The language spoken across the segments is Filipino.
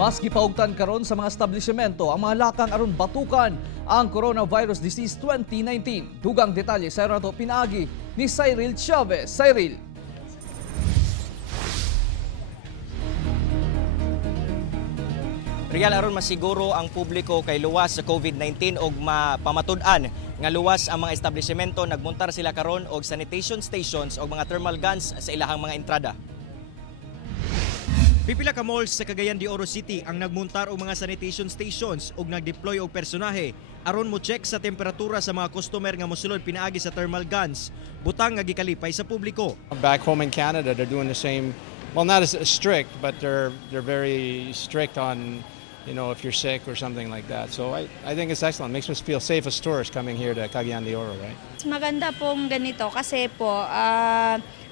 Mas gipahugtan karon sa mga establesemento ang mga lakang aron batukan ang coronavirus disease 2019. Dugang detalye sa rato pinaagi ni Cyril Chavez. Cyril. Real aron masiguro ang publiko kay luwas sa COVID-19 og mapamatud-an nga luwas ang mga establishmento, nagmontar sila karon og sanitation stations og mga thermal guns sa ilahang mga entrada. Pipila ka malls sa Cagayan de Oro City ang nagmontar og mga sanitation stations ug nagdeploy og personahe aron mo check sa temperatura sa mga customer nga mosulod pinaagi sa thermal guns, butang nga gikalipay sa publiko. Back home in Canada, they're doing the same. Well, not as strict, but they're very strict on, if you're sick or something like that. So I think it's excellent. It makes us feel safe as tourists coming here to Cagayan de Oro, right? Maganda pong ganito kasi po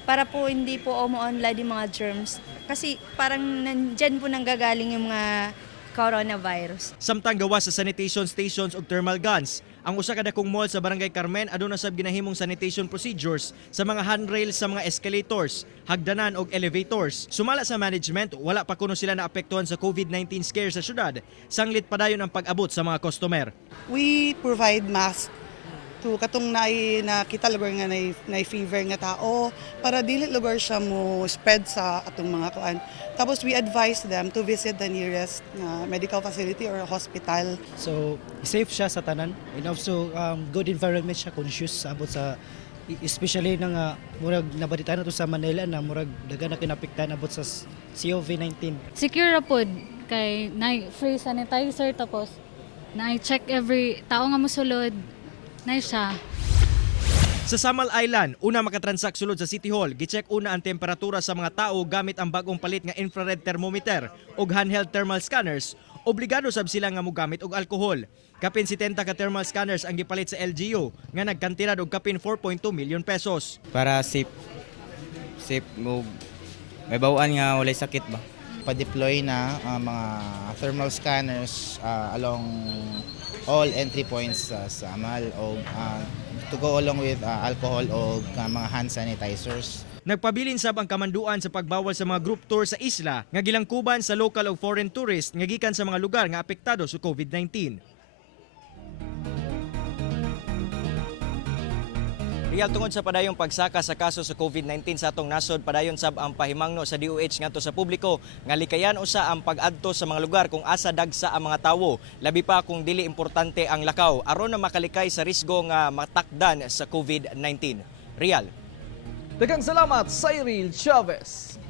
para po hindi po umu-online yung mga germs. Kasi parang nandyan po nanggagaling yung mga coronavirus. Samtang gawa sa sanitation stations ug thermal guns, ang usa ka dakong mall sa Barangay Carmen aduna sab ginahimong sanitation procedures sa mga handrails sa mga escalators, hagdanan ug elevators. Sumala sa management, wala pa kuno sila naapektuhan sa COVID-19 scare sa syudad. Sanglit padayon ang pag-abot sa mga customer. We provide masks to katong nakita lugar nga na fever nga tao para dili lugar siya mo spread sa atong mga kuan. Tapos we advise them to visit the nearest medical facility or hospital. So safe siya sa tanan and also good environment siya, conscious abot sa especially nang murag nabalitaan nato sa Manila na murag daghan na kinapektan abot sa COVID-19. Secure ra pod kay na free sanitizer tapos na check every tao nga mosulod na siya. Sa Samal Island, una makatransak sulod sa City Hall, gicheck una ang temperatura sa mga tao gamit ang bagong palit nga infrared thermometer ug handheld thermal scanners. Obligado sab sila nga mogamit og alkohol. Kapin 70 ka thermal scanners ang gipalit sa LGU nga nagkantidad og kapin 4.2 million pesos. Para safe mo may bawaan nga walay sakit ba. Pa-deploy na mga thermal scanners along all entry points sa Samal o to go along with alcohol o mga hand sanitizers. Nagpabilin sab ang kamanduan sa pagbawal sa mga group tour sa isla nga gilangkuban sa local o foreign tourists nga gikan sa mga lugar nga apektado sa COVID-19. Real tungod sa padayong pagsaka sa kaso sa COVID-19 sa atong nasod, padayon sab ang pahimangno sa DOH ngadto sa publiko nga likayan usa ang pag-adto sa mga lugar kung asa dagsa ang mga tawo, labi pa kung dili importante ang lakaw aron na makalikay sa risgo nga matakdan sa COVID-19. Real. Daghang salamat, Cyril Chavez.